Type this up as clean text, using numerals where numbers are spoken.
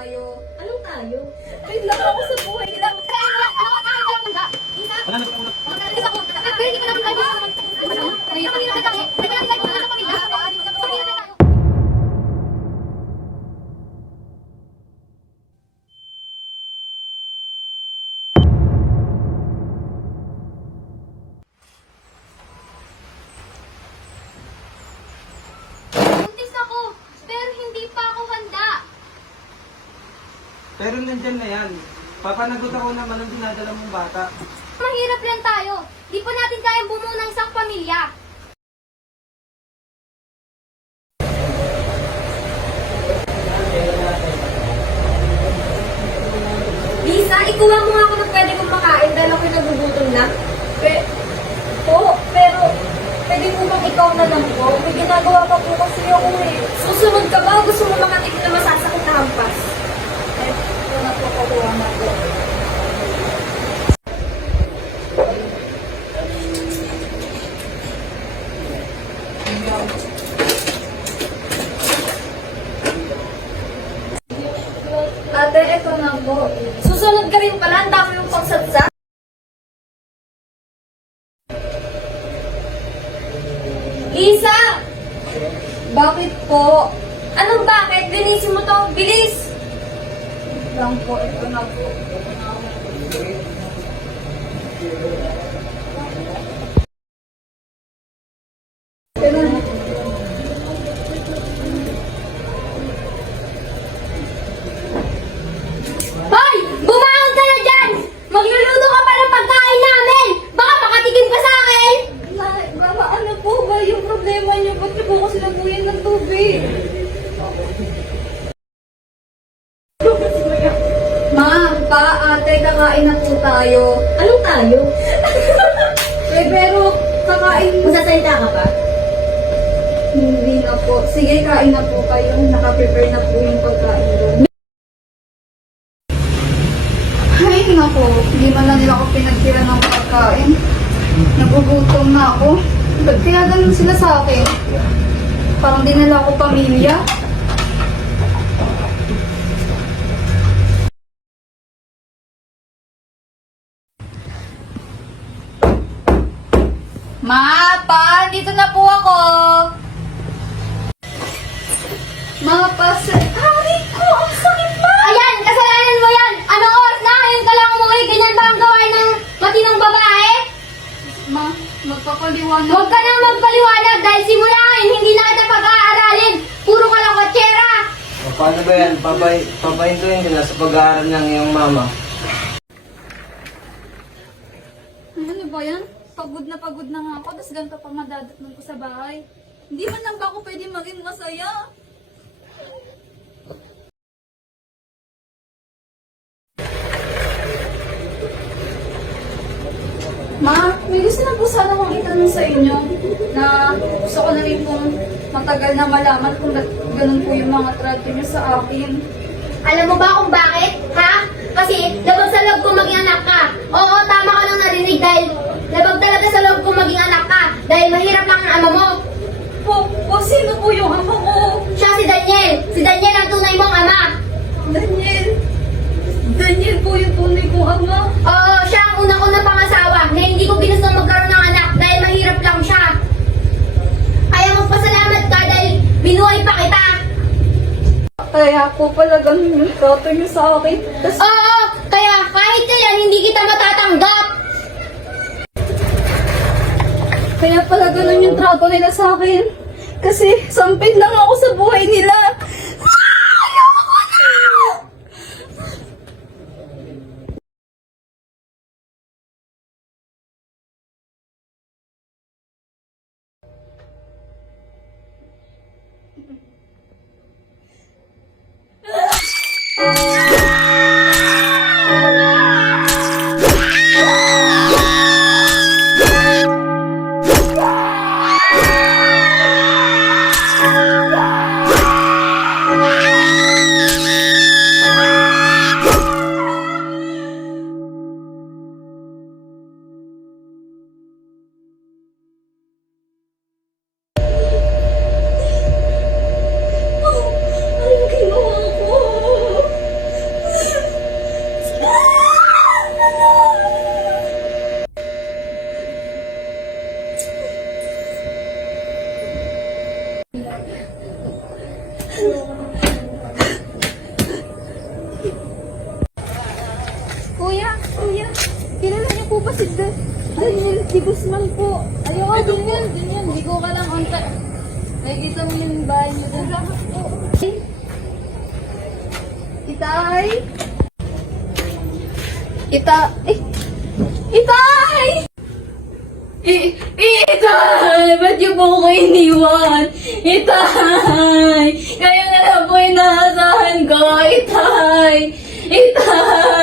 tayo. Anong tayo? Wait lang ako sa buhay nila. Buntis ako, pero hindi pa ako handa. Pero nandyan na yan. Papanagot ako naman ang dinadala mong bata. Mahirap lang tayo. Di pa natin kayang bumuo ng isang pamilya. Lisa, ikuha mo nga ako ng pwede kong makain dahil ako'y nagugutom na. Pero pwede po bang ikaw na lang po? May ginagawa pa po kasi ako eh. Susunod ka ba o gusto mo makatigil na masasakit na hampas? Ito na po, kukuha na po. Ate, ito na po. Susunod ka rin pala, ang dami yung pagsatsa. Lisa! Bakit po? Anong bakit? Linisin mo to. Bilis! Lang po, ito na po. Ito na. Hoy! Bumangon ka na dyan! Magluluto ka pa ng pagkain namin! Baka makatikim ka sa akin! Mama, ano po ba yung problema niyo? Ba't niyo po kasi nabuyan ng tubig? Ma, pa, ate, kakain na po tayo. Anong tayo? Pero, kakain... Masasalita ka pa? Hindi na po. Sige, kain na po kayo. Naka-prepare na po yung pagkain doon. Ay, nako. Hindi man lang nila ako pinagtira ng pagkain. Nagugutom na ako. Ba't kaya ganun sila sa akin? Parang di nila ako pamilya. Ma, pa, dito na po ako. Mga pasa... Ari ko, ang sakit pa! Ayan! Kasalanan mo yan! Anong oras na? Ngayon ka lang umuwi? Ganyan ba ang gawain ng matinong babae? Ma, magpapaliwanag. Huwag ka nang magpaliwanag dahil simula ngayon hindi na kita pag-aaralin. Puro ka lang kotsera. O, paano ba yan? Papahintuin ka na sa pag-aaral ng iyong mama. Ano ba yan? Pagod na nga ako, tapos ganito pa madadatnan ko sa bahay. Hindi man lang ba ako pwede maging masaya? Ma, may gusto na po sana akong itanong sa inyo na gusto ko na rin pong matagal na malaman kung ganun po yung mga trato niyo sa akin. Alam mo ba kung bakit? Ha? Kasi labag sa loob ko maging anak ka. Oo, tama ka nang narinig dahil labag talaga sa loob ko maging anak ka. Dahil mahirap lang ang ama mo. Sino po yung ama ko? Siya si Daniel. Si Daniel ang tunay mong ama. Daniel. Daniel po yung tunay kong ama. Oo, siya ang unang-unang pangasawa na hindi ko ginustong magkaroon ng anak dahil mahirap lang siya. Kaya magpasalamat ka dahil binuhay pa kita. Kaya po pala ganun yung trato niyo sa akin. Tas, Oo, kaya kahit kailan hindi kita matatanggap. kaya pala ganun yung trato nila sa akin. Kasi sampid lang ako sa buhay nila. Ayoko na! Kuya, kilala niyo po ba si Daniel Di Guzman po? Ayoko, ganyan. Ligo ka lang on time. Nakikita mo yung bahay niyo doon. Itay! Itay! Itay! Ba't niyo po ako iniwan? Itay! Kayo na lang po inaasahan ko! Itay! Itay!